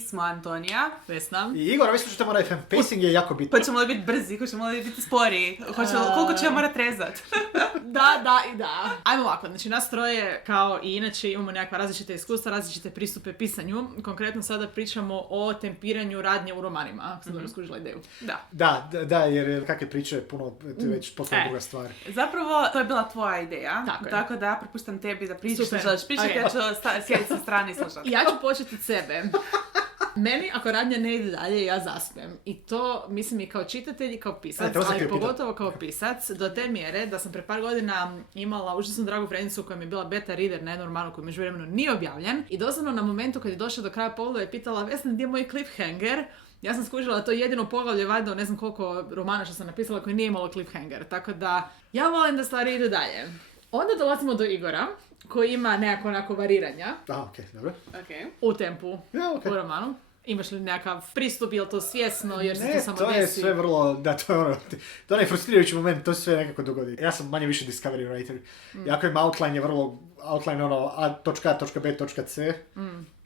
Mi smo Antonija, Vesna. I Igor, mislim što mora FM. Pacing je jako bitno. hoćemo li biti brzi, hoćemo li biti sporiji, koliko ćemo morat rezat? Da. Ajmo ovako, znači nas troje kao i inače imamo nekakva različite iskustva, različite pristupe pisanju. Konkretno sada pričamo o tempiranju radnje u romanima, ako sam dobro skužila ideju. Da. Jer kakve priče puno, to je već potpuno druga stvar. Zapravo, to je bila tvoja ideja, tako da ja prepuštam tebi da pričaš što Super. želiš pričati, Ok. ja ću sjediti sa strane i slušati. Ja ću početi od sebe. Meni, ako radnja ne ide dalje, ja zaspem. I to, mislim, i kao čitatelj i kao pisac, ali pogotovo kao pisac, do te mjere da sam pre par godina imala užasno dragu friendicu koja mi je bila beta reader na jednom romanu koji međuvremenu nije objavljen. I doslovno na momentu kad je došla do kraja poglavlja je pitala: Vesna, gdje je moj cliffhanger? Ja sam skužila da to je jedino poglavlje valjda, ne znam koliko romana što sam napisala koji nije imalo cliffhanger. Tako da, ja volim da stvari idu dalje. Onda dolazimo do Igora, koji ima nekako onako variranja. Okej, dobro. U tempu, Ja, u romanu. Imaš li nekakav pristup, je li to svjesno, jer se to samo to desi? je sve vrlo, to je ono, to je onaj frustrirajući moment, to se sve nekako dogodi. Ja sam manje više discovery writer. Jako im outline je vrlo, outline ono, točka A, točka B, točka C.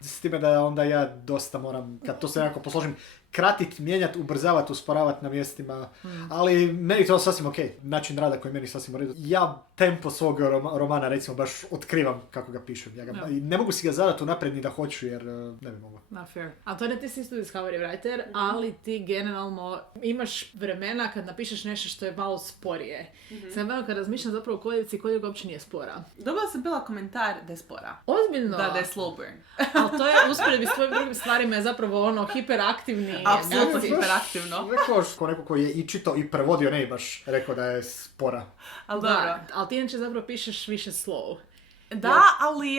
S time da onda ja dosta moram, kad to se nekako posložim, kratit, mijenjat, ubrzavati, usporavat na mjestima, ali meni to sasvim okej. Način rada koji meni sasvim u redu. Ja tempo svog romana recimo baš otkrivam kako ga pišem. I ne mogu si ga zadati unaprijed ni da hoću jer ne bi mogla. Not fair. A to ne, ti si isto discovery writer, ali ti generalno imaš vremena kad napišeš nešto što je malo sporije. Sam kad razmišljam zapravo o koljevici, koljevka uopće nije spora. Dobila sam bila komentar da je spora. Ozbiljno? Da je slow burn. Ali to je usporedbi s tvojim drugim stvarima je zapravo ono hiperaktivni. Apsolutno hiperaktivno. Ko neko koji je i čitao i prevodio, ne baš rekao da je spora. Ali dobro. Ali ti inače zapravo pišeš više slow. Da, ali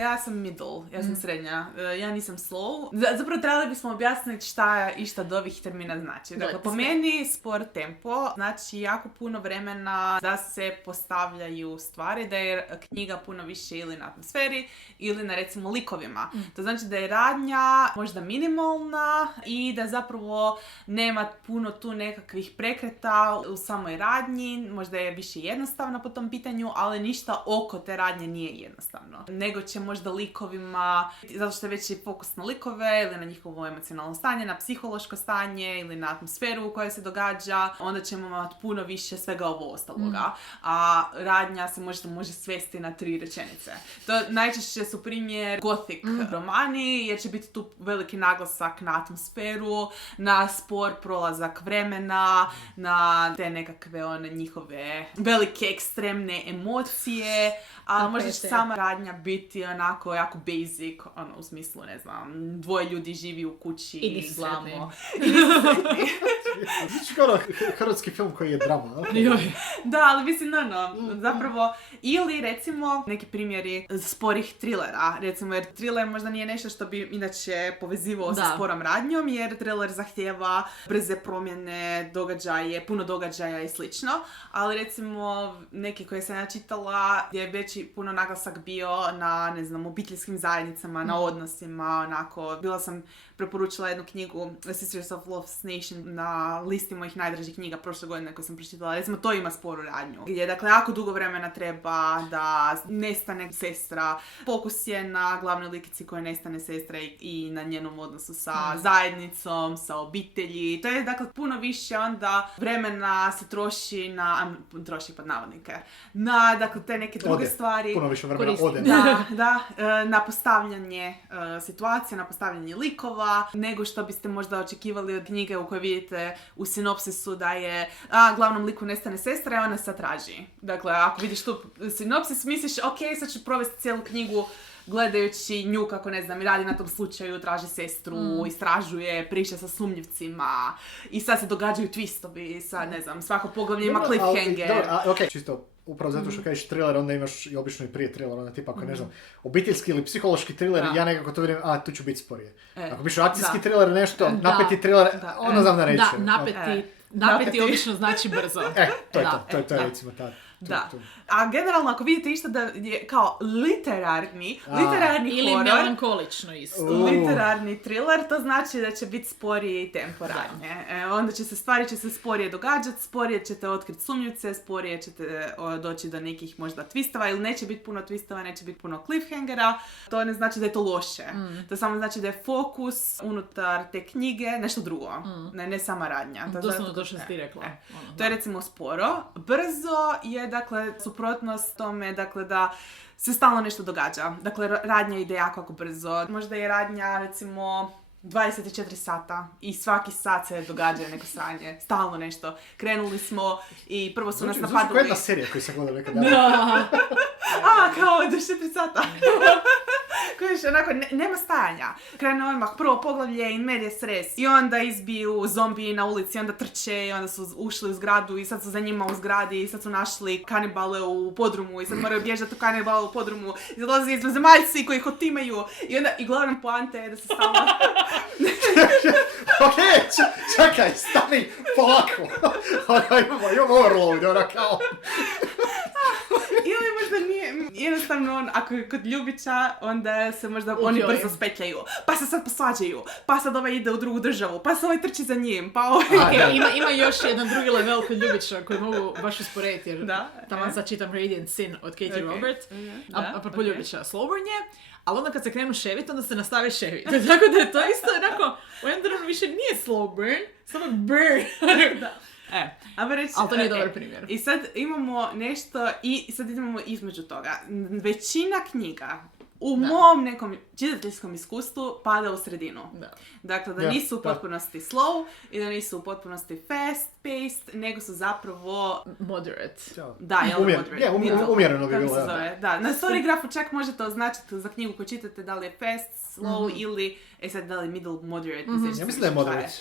ja sam middle, ja sam srednja, ja nisam slow. Zapravo trebali bismo objasniti šta išta od ovih termina znači. Dakle, po meni spor tempo znači jako puno vremena da se postavljaju stvari, da je knjiga puno više ili na atmosferi ili na recimo likovima. To znači da je radnja možda minimalna i da zapravo nema puno tu nekakvih prekreta u samoj radnji, možda je više jednostavna po tom pitanju, ali ništa oko te radnje nije jednostavno. Nego će možda likovima, zato što je veći fokus na likove ili na njihovo emocionalno stanje, na psihološko stanje ili na atmosferu u kojoj se događa, onda ćemo imati puno više svega ovo ostaloga. A radnja se može svesti na 3 rečenice. To najčešće su primjer gothic romani, jer će biti tu veliki naglasak na atmosferu, na spor prolazak vremena, na te nekakve njihove velike ekstremne emocije, a možda će sama radnja biti onako jako basic, u smislu, ne znam, 2 ljudi živi u kući i glamo. Znači kao hrvatski film koji je drama. Da, ali mislim, zapravo, ili recimo neki primjeri sporih trilera, recimo, jer thriller možda nije nešto što bi inače povezivao sa sporom radnjom, jer thriller zahtijeva brze promjene, događaje, puno događaja i slično, ali recimo neki koje sam ja čitala je veći puno naglasak bio na, ne znam, obiteljskim zajednicama, na odnosima, onako, bila sam preporučila jednu knjigu Sisters of Lost Nation na listi mojih najdražih knjiga prošle godine koju sam pročitala. Recimo, to ima sporu radnju. Gdje, dakle, jako dugo vremena treba da nestane sestra. Fokus je na glavnoj likici koja nestane sestra i na njenom odnosu sa zajednicom, sa obitelji. To je, dakle, puno više onda vremena se troši troši pod navodnike. Na, dakle, te neke druge stvari. Puno više vremena ode. Na postavljanje situacije, na postavljanje likova, nego što biste možda očekivali od knjige u kojoj vidite u sinopsisu da je glavnom liku nestane sestra i ona sad traži. Dakle, ako vidiš tu sinopsis, misliš, ok, sad ću provesti cijelu knjigu gledajući nju kako, ne znam, radi na tom slučaju, traži sestru, istražuje, priča sa sumnjivcima i sad se događaju twistovi, sad, ne znam, svako poglavlje ima cliffhanger. Čisto, upravo zato što kažeš thriller, onda imaš i obično i prije thriller, onda tipa ako ne znam, obiteljski ili psihološki thriller, ja nekako to vidim, tu ću biti sporije. Ako pišu akcijski thriller nešto, napeti thriller, onda znam da reći. Napeti obično znači brzo. To je recimo ta. Da. A generalno, ako vidite išta da je kao literarni ili horor, melankolično isto. literarni thriller, to znači da će biti sporiji tempo radnje. Onda stvari će se sporije događati, sporije ćete otkriti sumnjice, sporije ćete doći do nekih možda twistova, ili neće biti puno twistova, neće biti puno cliffhangera. To ne znači da je to loše. To samo znači da je fokus unutar te knjige nešto drugo. Ne sama radnja. Doslovno to što si ti rekla. To je recimo sporo. Brzo je, dakle, suprotnost tome, dakle, da se stalno nešto događa. Dakle, radnja ide jako brzo. Možda je radnja, recimo, 24 sata i svaki sat se događa neko sranje. Stalno nešto. Krenuli smo i prvo su nas napadali... Znači, jedna serija koju sam gledala nekada. Kao 24 sata. Kojiš, onako, nema stajanja. Krenu odmah prvo poglavlje in medias res. I onda izbiju zombiji na ulici, onda trče i onda su ušli u zgradu i sad su za njima u zgradi i sad su našli kanibale u podrumu i sad moraju bježati u kanibale u podrumu i dolazi izvanzemaljci koji ih otimaju i glavna poanta je da se stalno... Ok, čekaj, stani, polako. Imamo overload, ona kao... Ili možda nije, jednostavno, ako je kod ljubića, onda se možda oni brzo spetljaju, pa se sad posvađaju, pa sad ovaj ide u drugu državu, pa se ovaj trči za njim, pa ovaj... Ima još jedan drugi level kod ljubića koji mogu baš usporediti, jer tamo sad čitam Radiant Sin od Katie Robert, apropo ljubića, slow burn je, ali onda kad se krenu ševit, onda se nastave ševit. Tako da je to isto onako, u jednom trenutku više nije slow burn, samo burn. Da. Ali to nije dobar primjer. I sad imamo nešto i sad idemo između toga. Većina knjiga u mom nekom čitateljskom iskustvu pada u sredinu. Dakle, da nisu u potpunosti slow i da nisu u potpunosti fast-paced, nego su zapravo... moderate. Da, moderate. Umjereno bi bilo. Da, na Storygrafu čak možete označiti za knjigu koju čitate da li je fast, slow ili sad da li je middle, moderate. Ja mislim da je moderate.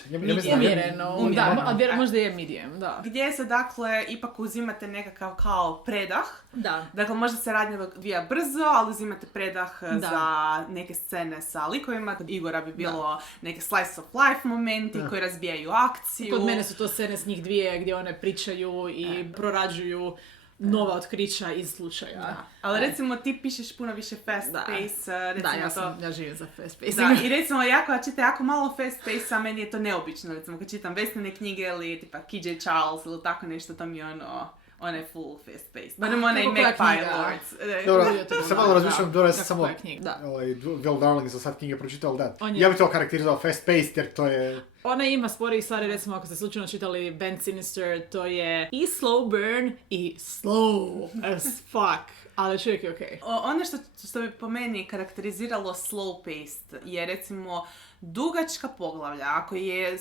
Umjereno. Da, možda je medium, da. Gdje se, dakle, ipak uzimate nekakav kao predah. Da. Dakle, možda se radnja odvija brzo, ali uzimate predah za neke scene sa likovima. Kod Igora bi bilo neke slice of life momenti koji razbijaju akciju. Kod mene su to scene s njih dvije gdje one pričaju i prorađuju nova otkrića iz slučaja. Da. Ali recimo ti pišeš puno više fast pace. Recimo ja živim za fast pace. Da, i recimo ja čitam jako malo fast pace, a meni je to neobično. Recimo kad čitam vesnene knjige ili tipa KJ Charles ili tako nešto, to mi je onaj full fast paced. Barem onaj Magpie Lords. Dobro, sam malo razmišljam, dobro, ja sam samo Will Darling za sad knjige pročitao, da. Ja bih to karakterizao fast paced jer to je... Ona ima sporijih stvari, recimo ako ste slučajno čitali Band Sinister, to je i slow burn i slow as fuck. Ali čovjek je okej. Ono što bi po meni karakteriziralo slow paced je recimo dugačka poglavlja, ako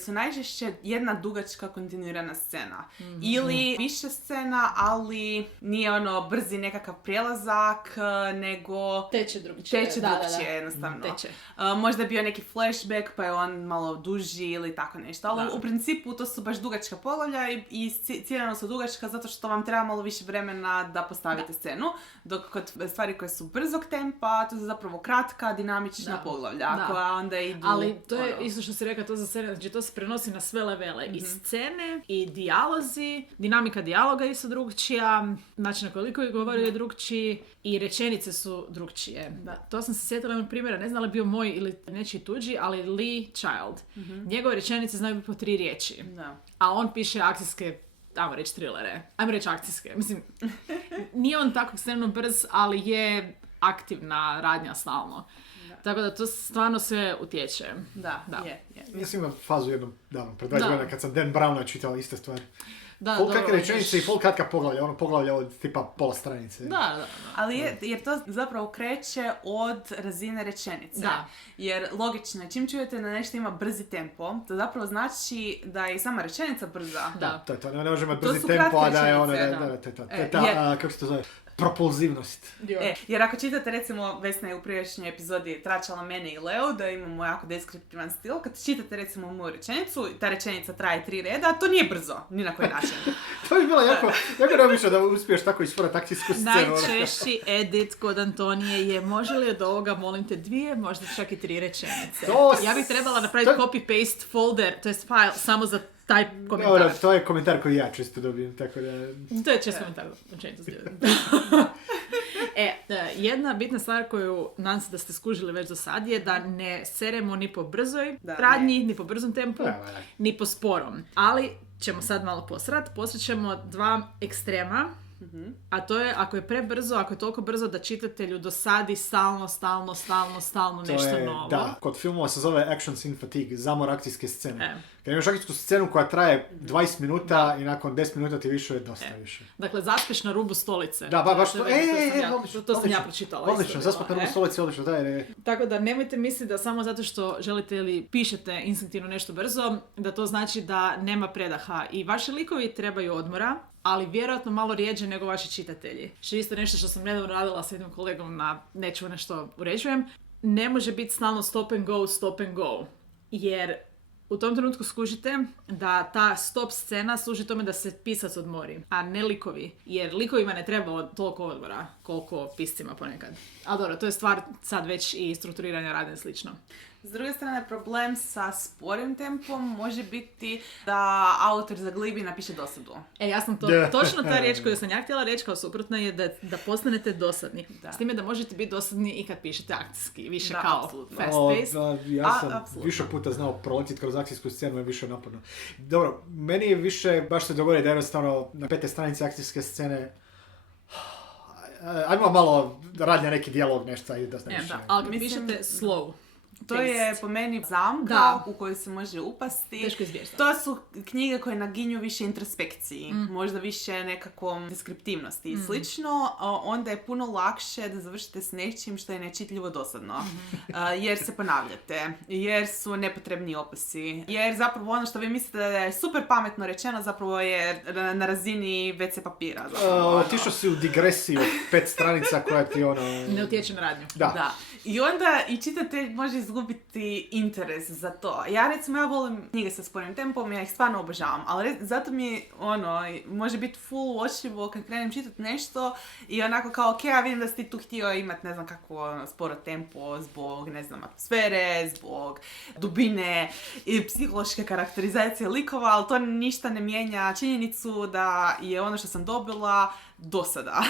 su najčešće jedna dugačka kontinuirana scena. Ili više scena, ali nije brzi nekakav prijelazak, nego... Teče drugčije. Jednostavno. Možda je bio neki flashback, pa je on malo duži ili tako nešto. Ali u principu to su baš dugačka poglavlja i ciljano su dugačka zato što vam treba malo više vremena da postavite scenu. Dok kod stvari koje su brzog tempa, to su zapravo kratka, dinamična poglavlja. Koja onda idu... Ali to je isto što si rekao to za scene, znači to se prenosi na sve levele. I scene, i dijalozi, dinamika dijaloga je isto drugčija, način na koliko je govorio je drugčiji i rečenice su drugčije. To sam se sjetila jednog primjera, ne znam li bio moj ili nečiji tuđi, ali Lee Child. Njegove rečenice znaju biti po 3 riječi. A on piše akcijske, ajmo reći trilere. Ajmo reći akcijske. Mislim, nije on tako ekstremno brz, ali je aktivna radnja stalno. Tako da to stvarno sve utječe. Da. Je. Ja sam imao fazu jednom davno, pred 20 godina, kad sam Dan Browna čitao iste stvari. Full kratke rečenice i full kratka poglavlja, poglavlja od tipa pola stranice. Da. Ali jer to zapravo kreće od razine rečenice. Da. Jer logično je, čim čujete da nešto ima brzi tempo, to zapravo znači da je i sama rečenica brza. Da. To ne može imati brzi tempo, a da je ono, kako se to zove? Propulzivnost. Jer ako čitate, recimo, Vesna je u prijašnjoj epizodi tračala mene i Leo, da imamo jako deskriptivan stil, kad čitate, recimo, moju rečenicu, ta rečenica traje 3 reda, to nije brzo, ni na koji način. To bi bilo jako neobično da uspiješ tako isfurati akcijsku scenu. Najčešći edit kod Antonije je, može li od ovoga, molim te, 2, možda čak i 3 rečenice. Ja bih trebala napraviti copy-paste folder, to jest file, samo za taj komentar. Dobro, to je komentar koji ja često dobijem, tako da... To je često komentar, općenito s ljudima. Jedna bitna stvar koju nadam se da ste skužili već do sad je da ne seremo ni po brzoj radnji, ni po brzom tempu, ni po sporom. Ali ćemo sad malo posrećemo dva ekstrema. A to je, ako je prebrzo, ako je toliko brzo da čitatelju dosadi stalno nešto novo. Da, kod filmova se zove action scene fatigue, zamor akcijske scene. Kad imaš akcijsku scenu koja traje 20 minuta i nakon 10 minuta ti više je dosta više. Dakle, zaspiš na rubu stolice. Da, baš to. To sam ja pročitala. Odlično, zaspat na rubu stolice, odlično, da. Tako da nemojte misliti da samo zato što želite ili pišete instinktivno nešto brzo, da to znači da nema predaha. I vaši likovi trebaju odmora, ali vjerojatno malo rijeđe nego vaši čitatelji. Što je isto nešto što sam nedavno radila s jednim kolegom na nečemu nešto uređujem. Ne može biti stalno stop and go. Jer u tom trenutku skužite da ta stop scena služi tome da se pisac odmori, a ne likovi. Jer likovima ne treba toliko odmora koliko piscima ponekad. A dobro, to je stvar sad već i strukturiranja rada i slično. S druge strane, problem sa sporim tempom može biti da autor zaglibi i napiše dosadu. Ja sam to, točno ta riječ koju sam ja htjela reći kao suprotna je da postanete dosadni. Da. S time da možete biti dosadni i kad pišete akcijski, više da, kao fast-paced. Ja sam više puta znao prolaziti kroz akcijsku scenu, je više naporno. Dobro, meni je više, baš se dogodi da jednostavno na 5. stranici akcijske scene ajmo malo radnja neki dijalog, nešto i da se više. Ali kad pišete slow. To je po meni zamka u koju se može upasti. Teško izbježiti. To su knjige koje naginju više introspekciji, možda više nekakvom deskriptivnosti i slično. Onda je puno lakše da završite s nečim što je nečitljivo dosadno. Jer se ponavljate, jer su nepotrebni opisi, jer zapravo ono što vi mislite da je super pametno rečeno zapravo je na razini WC papira. Otišao si u digresiju 5 stranica koja ti ne utječe na radnju. Da. I onda i čitatelj može izgubiti interes za to. Ja volim knjige sa sporim tempom, ja ih stvarno obožavam, ali zato mi može biti full uočljivo kad krenem čitati nešto i onako kao ok, ja vidim da si ti tu htio imati ne znam kakvo sporo tempo zbog ne znam atmosfere, zbog dubine i psihološke karakterizacije likova, ali to ništa ne mijenja činjenicu da je ono što sam dobila dosada.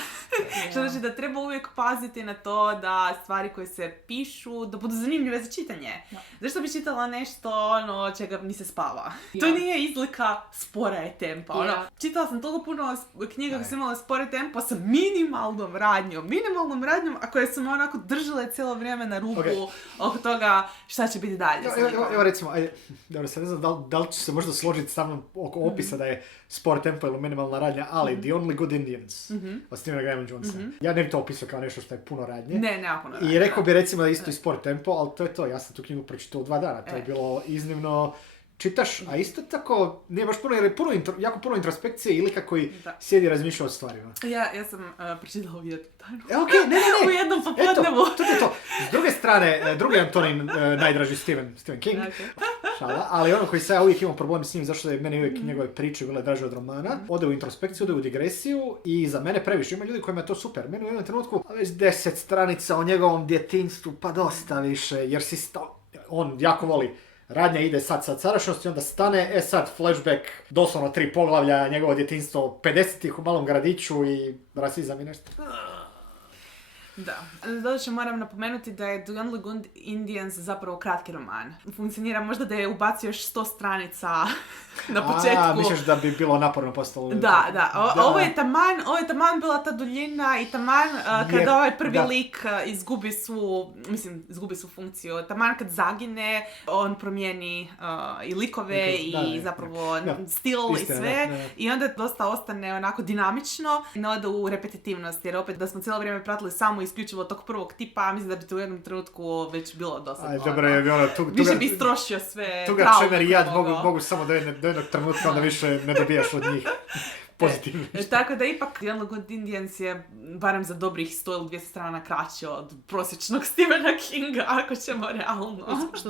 Što znači da treba uvijek paziti na to da stvari koje se pišu da budu zanimljive za čitanje. Zašto bi čitala nešto čega mi se spava? To nije izlika spora je tempa. Čitala sam toliko puno knjiga koje su imala spore tempo sa minimalnom radnjom, a koje su me onako držale cijelo vrijeme na rubu oko toga šta će biti dalje. Evo recimo, dobro, sad ne znam da li ću se možda složiti sa mnom oko opisa da je spor tempo ili minimalna radnja, ali The Only Good Indians od Stephena Grahama Jonesa. Ja ne bi to opisao kao nešto što je puno radnje. Ne puno radnje. I rekao bi recimo da je isto i spor tempo, ali to je to. Ja sam tu knjigu pročitao u 2 dana. To je bilo iznimno čitaš, a isto tako nije baš puno, jer je jako puno introspekcije ili kako i sjedi i razmišlja o stvarima. Ja sam pročitala u jednom danu. Ne. U jednom popodnevu. To je to. S druge strane, drugi Antonin najdraži Stephen King. Šala, ali ono koji sam ja uvijek imao problem s njim, zašto je meni uvijek njegove priče bile draže od romana. Ode u introspekciju, ode u digresiju i za mene previše. Ima ljudi kojima je to super. Meni u jednom trenutku već 10 stranica o njegovom djetinjstvu, pa dosta više, jer on jako voli. Radnja ide sad sadašnjosti, onda stane, sad flashback, doslovno 3 poglavlja, njegovo djetinjstvo 50-ih u malom gradiću i rasizam i nešto. Da. Doduše moram napomenuti da je The Only Good Indians zapravo kratki roman. Funkcionira možda da je ubacio još 100 stranica na početku. Misliš da bi bilo naporno postalo? Da. Ovo je taman bila ta duljina i taman kad ovaj prvi lik izgubi svu funkciju. Taman kad zagine, on promijeni i likove i zapravo stil i sve. I onda dosta ostane onako dinamično i ne ode u repetitivnost. Jer opet da smo cijelo vrijeme pratili samo isključivo tog prvog tipa, mislim da bi to u jednom trenutku već bilo dosadno. Dobro je ono, više bi istrošio sve traume. Tuga čemer i jad mogu samo do jednog trenutka, onda više ne dobijaš od njih pozitivno. Tako da ipak The Only Good Indians je barem za dobrih 100 ili 200 strana kraće od prosječnog Stephena Kinga, ako ćemo realno. Što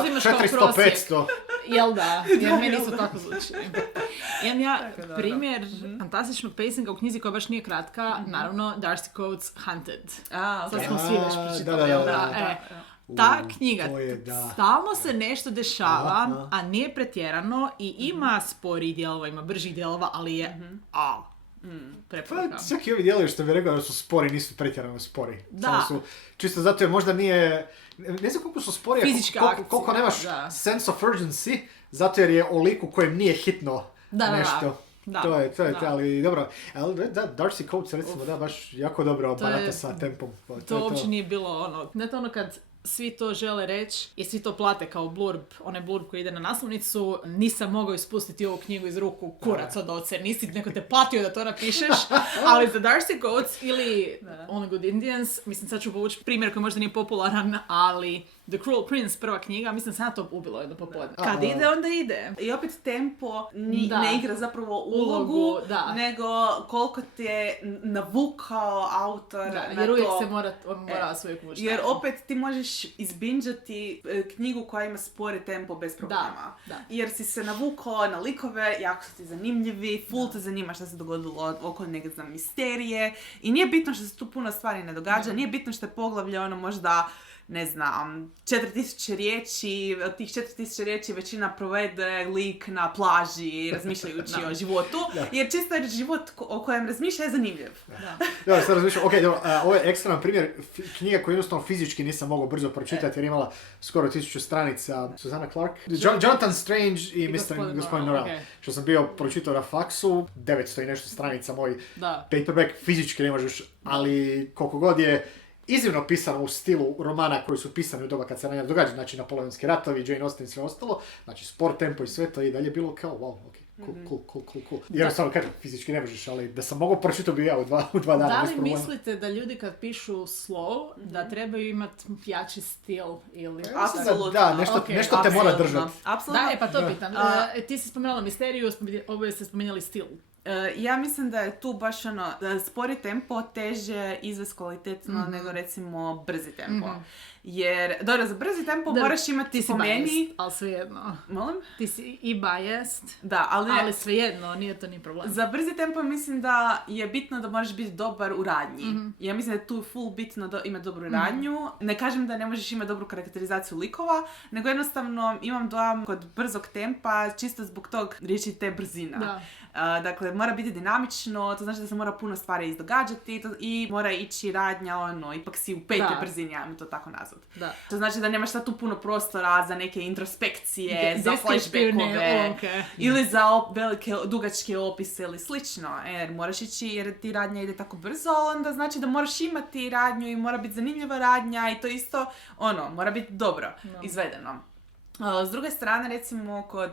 uzimaš kao prosjek? 400-500. Jel da? Jer meni isto tako zvuči. Imam ja primjer fantastičnog pacinga u knjizi koja baš nije kratka, naravno Darcy Coates' Hunted. Sad smo svi već pročitali, jel da? Ta knjiga, da. stalno se nešto dešava, a nije pretjerano i ima sporih dijelova, ima bržih dijelova, ali je preporuka. Pa čak i ovi dijelovi što bih rekao da su spori, nisu pretjerano spori. Da. Samo su, čisto zato je možda nije, ne znam koliko su spori, koliko nemaš sense of urgency, zato jer je o liku kojem nije hitno nešto. Da, to je, ali dobro. Ali Darcy Coates, recimo, baš jako dobro barata sa tempom. To uopće nije bilo ne to kad svi to žele reći i svi to plate kao blurb, onaj blurb koji ide na naslovnicu, nisam mogao ispustiti ovu knjigu iz ruku, kurac od oce, nisi neko te platio da to napišeš, ali za Darcy Coates ili Only Good Indians, mislim sad ću povući primjer koji možda nije popularan, ali The Cruel Prince, prva knjiga, mislim sad to ubilo jedno popodne. Kad ide, onda ide. I opet tempo ne igra zapravo ulogu, nego koliko te navukao autor na to. Jer uvijek se mora svoje kući. Jer opet ti možeš izbinđati knjigu koja ima spori tempo bez problema. Da. Jer si se navukao na likove, jako su ti zanimljivi, full te zanima što se dogodilo oko neke misterije. I nije bitno što se tu puno stvari ne događa, nije bitno što je poglavlje možda ne znam, 4000 riječi, od tih 4000 riječi većina provede lik na plaži razmišljajući o životu, jer čisto je život o kojem razmišlja je zanimljiv. Da, sad razmišljam, ovo je ekstreman primjer knjiga koju jednostavno fizički nisam mogao brzo pročitati jer imala skoro 1000 stranica. Susanna Clarke, Jonathan Strange i Mr. Gospodin Norrell. Što sam bio pročitao na faksu, 900 i nešto stranica moj paperback, fizički ne možeš, ali koliko god je iznimno pisano u stilu romana koji su pisani u doba kad se na njega događa, znači Napoleonski ratovi, Jane Austen i sve ostalo, znači sport, tempo i sve to i dalje bilo kao wow, cool. Jednostavno kažem, fizički ne možeš, ali da sam mogao pročitati bi ja u dva dana. Da li mislite da ljudi kad pišu slow, da trebaju imati jači stil ili... Apsolutno. Da, nešto te mora držati. Apsolutno. Da, pa to pitam. Ti si spomenula misteriju, oboje ste spomenuli stil. Ja mislim da je tu baš spori tempo teže izvest kvalitetno nego recimo brzi tempo. Jer, dobro, za brzi tempo moraš imati po meni... Ti si biased, ali svejedno. Molim? Ti si i biased, da, ali svejedno, nije to ni problem. Za brzi tempo mislim da je bitno da moraš biti dobar u radnji. Ja mislim da je tu full bitno imati dobru radnju. Ne kažem da ne možeš imati dobru karakterizaciju likova, nego jednostavno imam dojam kod brzog tempa, čisto zbog tog riječi te brzina. Dakle, mora biti dinamično, to znači da se mora puno stvari izdogađati i mora ići radnja, ipak si u petoj brzini, ajmo to tako nazvat. To znači da nemaš sad tu puno prostora za neke introspekcije, za flashbackove, ili za velike, dugačke opise ili slično. Jer moraš ići, jer ti radnja ide tako brzo, onda znači da moraš imati radnju i mora biti zanimljiva radnja i to isto, mora biti dobro izvedeno. S druge strane, recimo, kod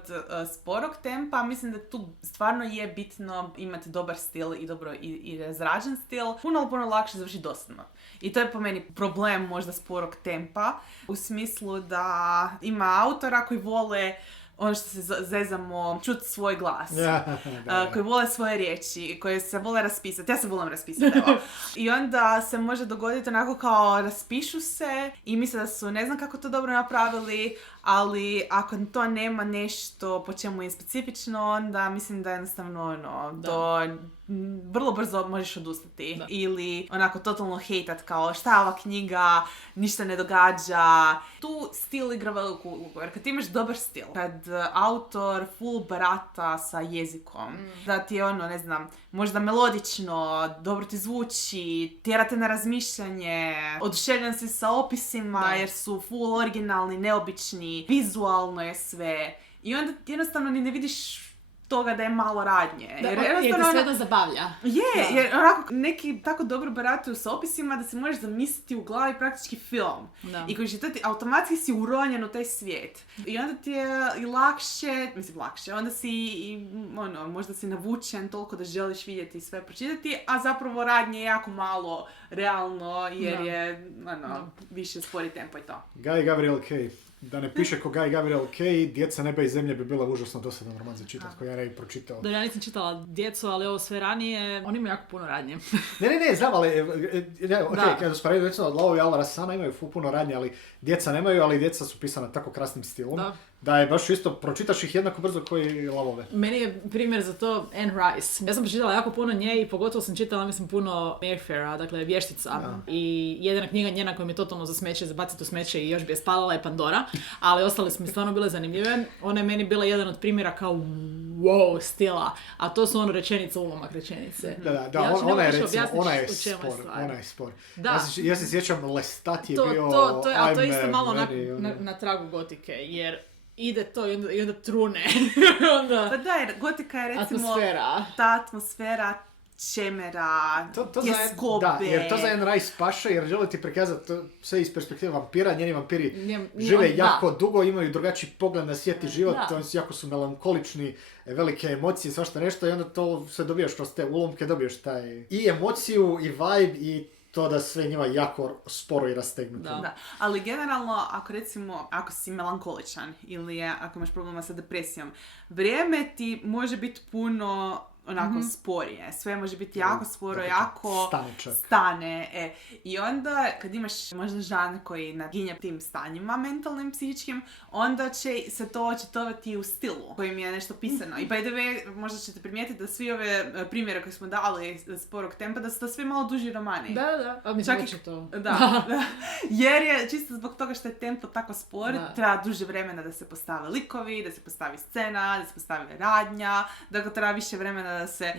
sporog tempa, mislim da tu stvarno je bitno imati dobar stil i dobro i razrađen stil. Puno lakše završiti dosadno. I to je po meni problem možda sporog tempa, u smislu da ima autora koji vole ono što se zezamo, čuti svoj glas, koji vole svoje riječi, koji se vole raspisati. Ja se volim raspisati, evo. I onda se može dogoditi onako kao raspišu se i misle da su ne znam kako to dobro napravili, ali ako to nema nešto po čemu je specifično, onda mislim da jednostavno to vrlo brzo možeš odustati. Da. Ili onako totalno hejtat kao šta je ova knjiga, ništa ne događa. Tu stil igra veliku ulogu. Jer kad imaš dobar stil, kad autor full barata sa jezikom, da ti je ne znam, možda melodično, dobro ti zvuči, tjerate na razmišljanje, oduševljen si sa opisima jer su full originalni, neobični, vizualno je sve. I onda ti jednostavno ni ne vidiš toga da je malo radnje. Jer te sve to zabavlja. Jer onako neki tako dobro barataju sa opisima da se možeš zamisliti u glavi praktički film. Da. I koji će ti automatski si uronjen u taj svijet. I onda ti je i lakše, onda si možda si navučen toliko da želiš vidjeti i sve pročitati, a zapravo radnje je jako malo realno jer je više spori tempo i to. Guy Gabriel Kay. Da ne piše ko Guy Gabriel Kay, Djeca neba i zemlje bi bila užasno dosadan roman za čitati, koji ja ne bi pročitao. Da, ja nisam čitala Djecu, ali ovo sve ranije, oni imaju jako puno radnje. ne, znam, ali, kada usporedim, recimo, Lavo i Alva Rasana imaju puno radnje, ali Djeca nemaju, ali Djeca su pisana tako krasnim stilom, Da je baš isto, pročitaš ih jednako brzo koji lavove. Meni je primjer za to Anne Rice. Ja sam pročitala jako puno nje i pogotovo sam čitala, mislim, puno Mayfaira, dakle vještica. Ja. I jedina knjiga njena koja mi je totalno za smeće, za baciti u smeće i još bi je spalila je Pandora. Ali ostale su mi stvarno bile zanimljive. Ona je meni bila jedan od primjera kao wow stila. A to su rečenice, ulomak rečenice. Da, ja ona je recimo, ona je spor. Da. Ja se sjećam, Lestat je bio... To je isto malo na tragu gotike, jer ide to i onda trune. Onda... Pa da, jer gotika je recimo ta atmosfera čemera, tjeskobe. Da, jer to za Anne Rice paše, jer žele ti prikazati sve iz perspektive vampira. Njeni vampiri žive jako dugo, imaju drugačiji pogled na svijet i život, jako su melankolični, velike emocije, svašta nešto i onda to sve dobijaš kroz te ulomke, dobiješ taj i emociju i vibe i to da sve njima jako sporo i rastegnuto. Da. Ali generalno, ako si melankoličan ili ako imaš problema sa depresijom, vrijeme ti može biti puno onako sporije. Sve može biti jako sporo, jako stane. I onda kad imaš možda žan koji naginje tim stanjima mentalnim, psihičkim, onda će se to očitovati u stilu kojim je nešto pisano. I by the way, možda ćete primijetiti da svi ove primjere koje smo dali sporog tempa, da su to sve malo duži romani. Da. A mi znači to. Da. Jer je čisto zbog toga što je tempo tako spor, treba duže vremena da se postave likovi, da se postavi scena, da se postavi radnja, da treba više vremena da se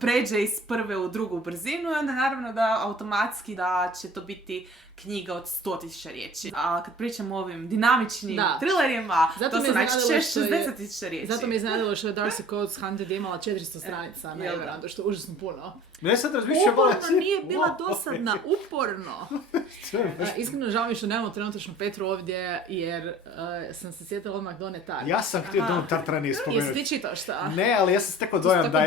pređe iz prve u drugu brzinu i onda naravno da automatski da će to biti knjiga od 100.000 riječi. A kad pričamo o ovim dinamičnim thrillerima, to su najčešće 60.000 riječi. Zato mi je iznenadilo što je Darcy Coates Hunted imala 400 stranica na Everandu, što je užasno puno. Ne sad razmišljam... Uporno nije bila dosadna, uporno. Iskreno žao mi što nemamo trenutačno Petru ovdje, jer sam se sjetila odmah Done Tart. Ja sam htio Done Tart ranije spomenuti. Jesi ti čitao šta? Ne, ali ja sam stekao dojam da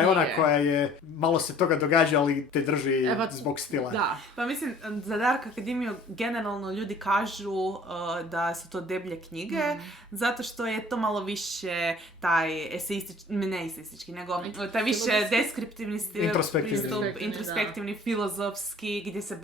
je ona koja je, malo se toga događa, ali te drži zbog stila. Da, pa mislim, za Dark Akademiju generalno ljudi kažu da su to deblje knjige, zato što je to malo više taj eseistički, nego taj više deskriptivni stil, introspektivni, filozofski, gdje se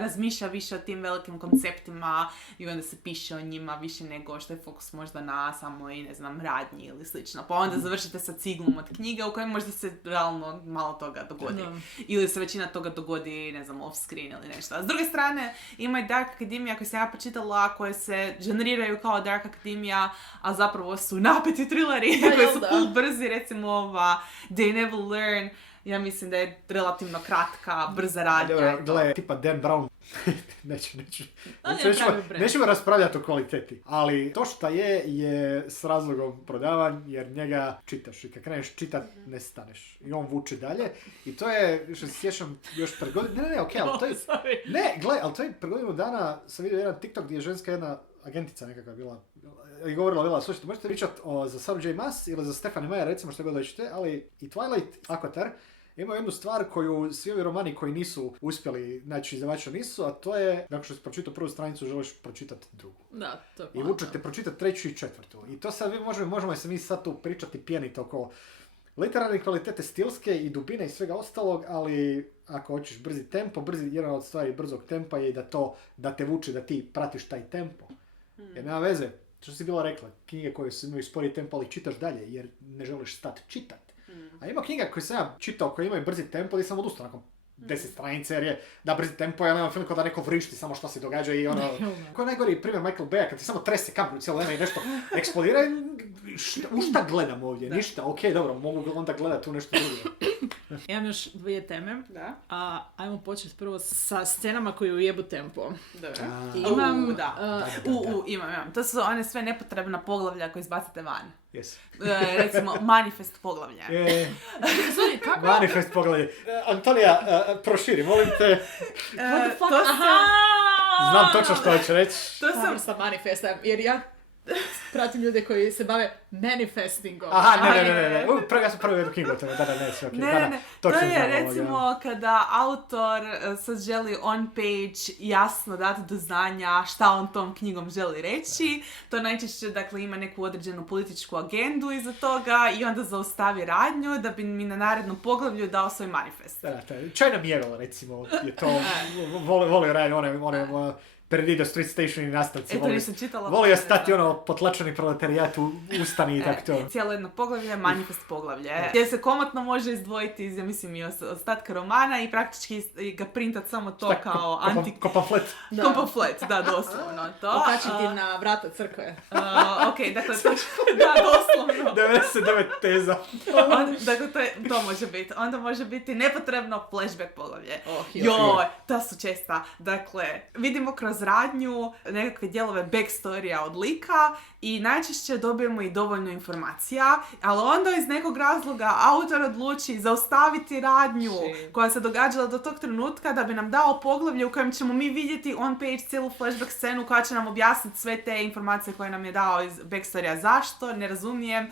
razmišlja više o tim velikim konceptima i onda se piše o njima više nego što je fokus možda na samoj, radnji ili slično. Pa onda završite sa ciglom od knjige u kojem možda se realno malo toga dogodi. Ili se većina toga dogodi, off screen ili nešto. A s druge strane, ima i Dark Academia koje sam ja počitala, koje se generiraju kao Dark Academia, a zapravo su napeti thrilleri koji su cool brzi, recimo ova They Never Learn. Ja mislim da je relativno kratka, brza radnja. Gle, tipa Dan Brown. Nećemo raspravljati o kvaliteti. Ali to što je s razlogom prodavan, jer njega čitaš. I kad kreneš čitat, ne staneš. I on vuče dalje. I to je, što se sjećam još pred godinu... ali to je... ali to je pred godinu dana sam vidio jedan TikTok gdje je ženska jedna agentica nekakva bila i govorila, slušajte, možete pričati za Sarah J. Maas ili za Stephanie Meyer, recimo što god hoćete, ali i Twilight Aquatar ima jednu stvar koju svi ovi romani koji nisu uspjeli naći izdavača nisu, a to je, nakon što si pročitao prvu stranicu, želiš pročitati drugu. Da, to je i vučete pročitati treću i četvrtu. I to sad možemo se mi sad tu pričati pijeniti oko literarne kvalitete, stilske i dubine i svega ostalog, ali ako hoćeš brzi tempo, jedna od stvari brzog tempa je da te vuče, da ti pratiš taj tempo. Jer nema veze, što si bila rekla, knjige koje imaju spori tempo, ali čitaš dalje jer ne želiš stati čitat. A ima knjiga koju sam ja čitao koje imaju brzi tempo i sam odustao nakon 10 stranica jer je da brzi tempo, ja nemam film kao da neko vrišti samo što se događa i ono... Ko je najgori primjer Michael Baya kad ti samo trese kameru cijelo vrijeme i nešto eksplodira, u šta gledam ovdje? Da. Ništa, okej, dobro, mogu onda gledati tu nešto drugo. Imam još 2 teme, ajmo početi prvo sa scenama koje ujebu tempo. Dobro. Imam, imam. To su one sve nepotrebna poglavlja koje izbacite van. Yes. Recimo, manifest poglavlja. Manifest poglavlja. Antonija, proširi, molim te. What the fuck? Znam točno što hoću reći. To sam sa manifestom, jer ja pratim ljude koji se bave manifestingom. Ne. Ja sam prvi jednu knjigu o tome. Sve okej. Ne. To je recimo kada autor sad želi on page jasno dati do znanja šta on tom knjigom želi reći. To najčešće, ima neku određenu političku agendu iza toga i onda zaustavi radnju da bi mi na narednom poglavlju dao svoj manifest. China Mieville, recimo, je to volio raditi one Perdido Street Station i nastavci. To nisam čitala. Volio stati potlačeni proletarijat u ustani i tako to. Cijelo jedno poglavlje, manifest poglavlje, gdje se komotno može izdvojiti iz, ja mislim, i ostatka romana i praktički ga printat samo to kao Ko pamflet. Ko pamflet, da, doslovno to. Okačiti na vrata crkve. Ok, dakle, da, doslovno. 99 teza. Dakle, to može biti. Onda može biti nepotrebno flashback poglavlje. Joj, ta su česta. Dakle, vidimo kroz radnju nekakve dijelove backstorija od lika i najčešće dobijemo i dovoljno informacija, ali onda iz nekog razloga autor odluči zaustaviti radnju koja se događala do tog trenutka da bi nam dao poglavlje u kojem ćemo mi vidjeti on page cijelu flashback scenu koja će nam objasniti sve te informacije koje nam je dao iz backstorija. Zašto? Ne razumijem.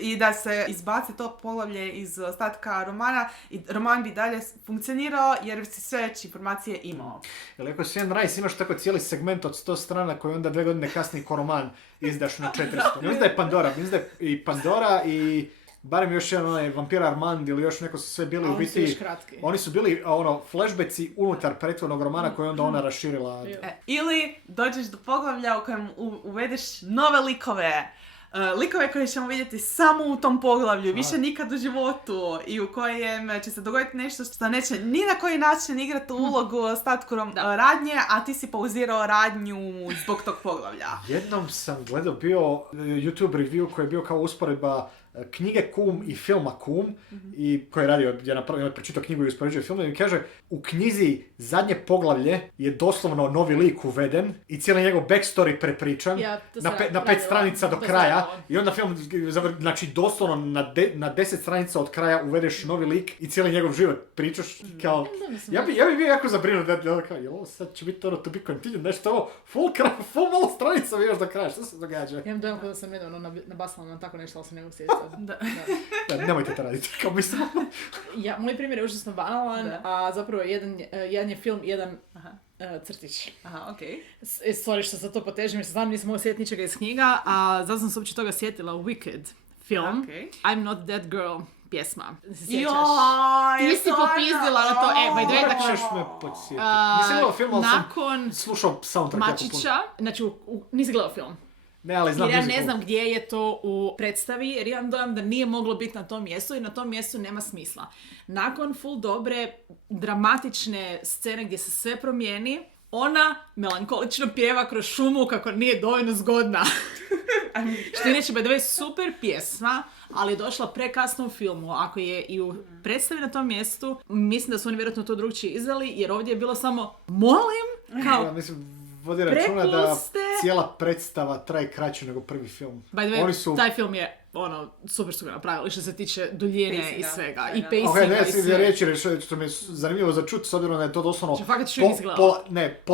I da se izbaci to poglavlje iz ostatka romana i roman bi dalje funkcionirao jer bi si sve već informacije imao. Jer ako si jedan Rice imaš tako cijeli segment od 100 strana koji onda 2 godine kasnije ko roman izdaš na 400. Mislim da je Pandora, mislim da je i Pandora i barem još jedan onaj Vampir Armand ili još neko su sve bili u biti. Oni su bili flashbacki unutar pretvornog romana koje onda ona raširila. Ili dođeš do poglavlja u kojem uvedeš nove likove. Likove koje ćemo vidjeti samo u tom poglavlju, više nikad u životu i u kojem će se dogoditi nešto što neće ni na koji način igrati ulogu ostatku radnje, a ti si pauzirao radnju zbog tog poglavlja. Jednom sam gledao bio YouTube review koji je bio kao usporedba knjige Kum i filma Kum i koji je radio, je pročitao knjigu i uspoređuje film i kaže u knjizi zadnje poglavlje je doslovno novi lik uveden i cijeli njegov backstory prepričan na 5 stranica do kraja i onda film, znači doslovno na 10 stranica od kraja uvedeš novi lik i cijeli njegov život pričaš kao, ja bi bio jako zabrinut da kao, ovo sad će biti to be continued, nešto ovo full malo stranica još do kraja, što se događa? Ja imam dojam kada sam nedavno nabasala na tako nešto, ali se ne mogu sjetiti. Da, nemojte to raditi, kao mislim. Moj primjer je užasno banalan, a zapravo jedan je film, jedan crtić. Aha, okej. Sorry što sad to potežem, jer se znam nisam mogla sjetiti ničega iz knjiga, a zato sam se uopće toga sjetila. Wicked film. I'm Not That Girl pjesma. Se sjećaš? Ti si popizdila na to. By the way, dakle, ćeš me podsjetiti. Nisam gledao film, ali sam slušao soundtrack. Mačića, znači nisi gledao film. Ne, ali znam jer ja ne znam gdje je to u predstavi, jer imam dojam da nije moglo biti na tom mjestu i na tom mjestu nema smisla. Nakon full dobre, dramatične scene gdje se sve promijeni, ona melankolično pjeva kroz šumu kako nije dovoljno zgodna. Što inače, by the way, super pjesma, ali je došla prekasno u filmu. Ako je i u predstavi na tom mjestu, mislim da su oni vjerojatno to drugčije izdali, jer ovdje je bilo samo molim, kao... Ja, vodi računa da cijela predstava traje kraće nego prvi film. By the way, taj film je super su ga napravili što se tiče duljine i svega. I pacinga i sve. Reći što mi je zanimljivo za čut, s obzirom da je to doslovno to je